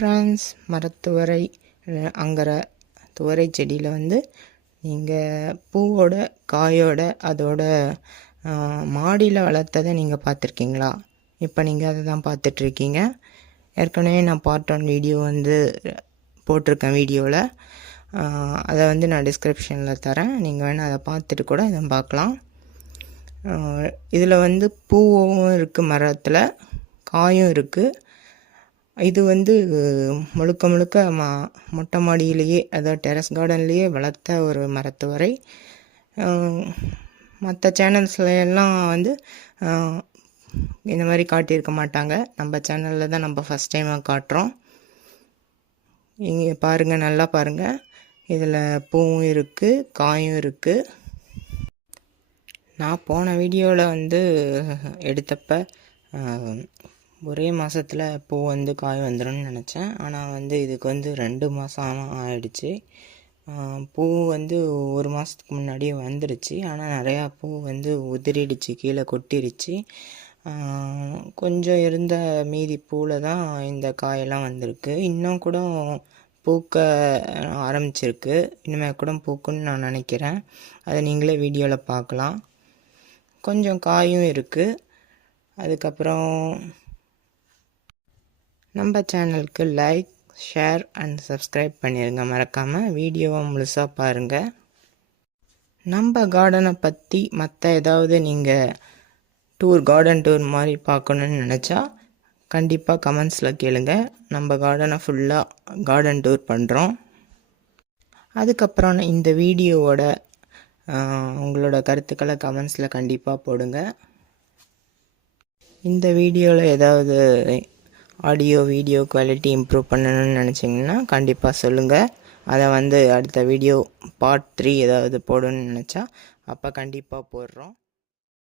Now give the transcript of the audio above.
France மரத்துவரை அங்கிற துவரை செடியில் வந்து நீங்கள் பூவோட காயோட அதோட மாடியில் வளர்த்ததை நீங்கள் பார்த்துருக்கீங்களா? இப்போ நீங்கள் அதை தான் பார்த்துட்ருக்கீங்க. ஏற்கனவே நான் பார்ட் ஒன் வீடியோ வந்து போட்டிருக்கேன் வீடியோவில் அதை வந்து நான் டிஸ்கிரிப்ஷனில் தரேன். நீங்கள் வேணால் அதை பார்த்துட்டு கூட இதை பார்க்கலாம். இதில் வந்து பூவும் இருக்குது மரத்தில் காயும் இருக்குது இது வந்து முழுக்க முழுக்க மா மொட்டை மாடியிலேயே அதாவது டெரஸ் கார்டன்லேயே வளர்த்த ஒரு மரத்துவரை. மற்ற சேனல்ஸ்ல எல்லாம் வந்து இந்த மாதிரி காட்டியிருக்க மாட்டாங்க. நம்ம சேனலில் தான் நம்ம ஃபஸ்ட் டைமாக காட்டுறோம். இங்கே பாருங்கள் நல்லா பாருங்கள் இதில் பூவும் இருக்குது காயும் இருக்குது நான் போன வீடியோவில் வந்து எடுத்தப்போ ஒரே மாதத்தில் பூ வந்து காய் வந்துடும்னு நினச்சேன். ஆனால் வந்து இதுக்கு வந்து ரெண்டு மாதம் ஆயிடுச்சு. பூ வந்து ஒரு மாதத்துக்கு முன்னாடியே வந்துடுச்சு ஆனால் நிறையா பூ வந்து உதிரிடுச்சு கீழே கொட்டிருச்சு. கொஞ்சம் இருந்த மீதி பூவில் தான் இந்த காயெல்லாம் வந்திருக்கு. இன்னும் கூட பூக்க ஆரம்பிச்சிருக்கு. இனிமேல் கூட பூக்குன்னு நான் நினைக்கிறேன். அதை நீங்களே வீடியோவில் பார்க்கலாம். கொஞ்சம் காயும் இருக்குது அதுக்கப்புறம் நம்ம சேனலுக்கு லைக் ஷேர் அண்ட் சப்ஸ்கிரைப் பண்ணிடுங்க மறக்காமல் வீடியோவை முழுசாக பாருங்கள் நம்ம கார்டனை பற்றி மற்ற ஏதாவது நீங்கள் டூர் கார்டன் டூர் மாதிரி பார்க்கணுன்னு நினச்சா கண்டிப்பாக கமெண்ட்ஸில் கேளுங்க. நம்ம கார்டனை ஃபுல்லாக கார்டன் டூர் பண்ணுறோம் அதுக்கப்புறம் இந்த வீடியோவோட உங்களோட கருத்துக்களை கமெண்ட்ஸில் கண்டிப்பாக போடுங்க. இந்த வீடியோவில் ஏதாவது ஆடியோ வீடியோ குவாலிட்டி இம்ப்ரூவ் பண்ணணும்னு நினச்சிங்கன்னா கண்டிப்பாக சொல்லுங்கள் அதை வந்து அடுத்த வீடியோ பார்ட் த்ரீ ஏதாவது போடணும்னு நினச்சா அப்போ கண்டிப்பாக போடுறோம்.